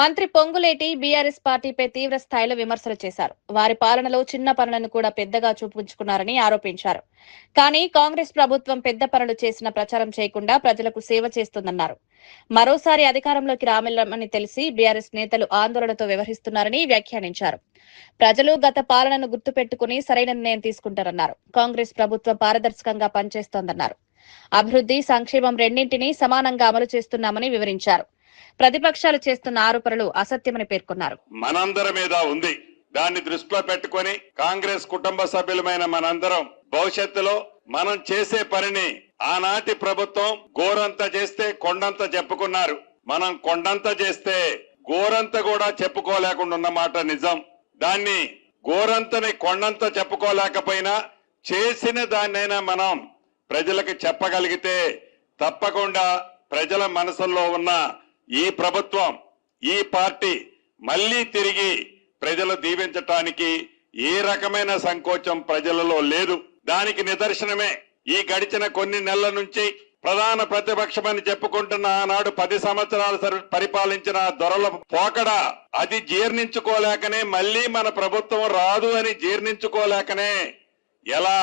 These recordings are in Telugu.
మంత్రి పొంగులేటి బీఆర్ఎస్ పార్టీపై తీవ్ర స్థాయిలో విమర్శలు చేశారు. వారి పాలనలో చిన్న పనులను కూడా పెద్దగా చూపించుకున్నారని ఆరోపించారు. కానీ కాంగ్రెస్ ప్రభుత్వం పెద్ద పనులు చేసిన ప్రచారం చేయకుండా ప్రజలకు సేవ చేస్తుందన్నారు. మరోసారి అధికారంలోకి రామెల్లమని తెలిసి బీఆర్ఎస్ నేతలు ఆందోళనతో వ్యవహరిస్తున్నారని వ్యాఖ్యానించారు. ప్రజలు గత పాలనను గుర్తుపెట్టుకుని సరైన నిర్ణయం తీసుకుంటారన్నారు. కాంగ్రెస్ ప్రభుత్వం పారదర్శకంగా పనిచేస్తోందన్నారు. అభివృద్ధి, సంక్షేమం రెండింటినీ సమానంగా అమలు చేస్తున్నామని వివరించారు. ప్రతిపక్షాలు చేస్తున్న ఆరోపణలు అసత్యమని పేర్కొన్నారు. మనందరి మీద ఉంది. దాన్ని దృష్టిలో పెట్టుకొని కాంగ్రెస్ కుటుంబ సభ్యులమైన మనందరం భవిష్యత్తులో మనం చేసే పనిని ఆనాటి ప్రభుత్వం గోరంత చేస్తే కొండంత చెప్పుకున్నారు. మనం కొండంత చేస్తే గోరంత కూడా చెప్పుకోలేకుండా ఉన్నమాట నిజం. దాన్ని గోరంతని కొండంత చెప్పుకోలేకపోయినా చేసిన దాన్నైనా మనం ప్రజలకు చెప్పగలిగితే తప్పకుండా ప్రజల మనసుల్లో ఉన్న ఈ ప్రభుత్వం, ఈ పార్టీ మళ్లీ తిరిగి ప్రజలు దీవించటానికి ఏ రకమైన సంకోచం ప్రజలలో లేదు. దానికి నిదర్శనమే ఈ గడిచిన కొన్ని నెలల నుంచి ప్రధాన ప్రతిపక్షమని చెప్పుకుంటున్న ఆనాడు 10 సంవత్సరాలు పరిపాలించిన దొరల పోకడ అది జీర్ణించుకోలేకనే మళ్లీ మన ప్రభుత్వం రాదు అని జీర్ణించుకోలేకనే ఎలా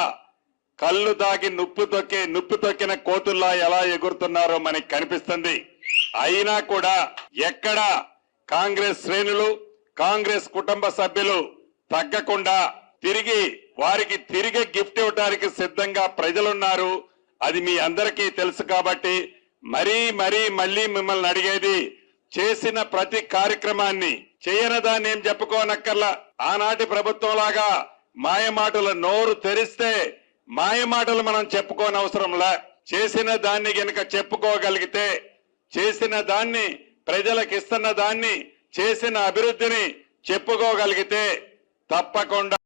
కళ్ళు దాగి నుప్పు తొక్కిన కోతుల్లా ఎలా ఎగురుతున్నారో మనకి కనిపిస్తుంది. అయినా కూడా ఎక్కడ కాంగ్రెస్ శ్రేణులు, కాంగ్రెస్ కుటుంబ సభ్యులు తగ్గకుండా వారికి తిరిగి గిఫ్ట్ ఇవ్వడానికి సిద్ధంగా ప్రజలున్నారు. అది మీ అందరికీ తెలుసు. కాబట్టి మళ్ళీ మిమ్మల్ని అడిగేది, చేసిన ప్రతి కార్యక్రమాన్ని చేయనదాన్ని ఏం చెప్పుకోనక్కర్లా. ఆనాటి ప్రభుత్వం లాగా మాయమాటలు నోరు తెరిస్తే మాయమాటలు మనం చెప్పుకోనవసరంలా. చేసిన దాన్ని గనక చెప్పుకోగలిగితే, చేసిన దాన్ని ప్రజలకు ఇస్తున్న దాన్ని, చేసిన అభివృద్ధిని చెప్పుకోగలిగితే తప్పకుండా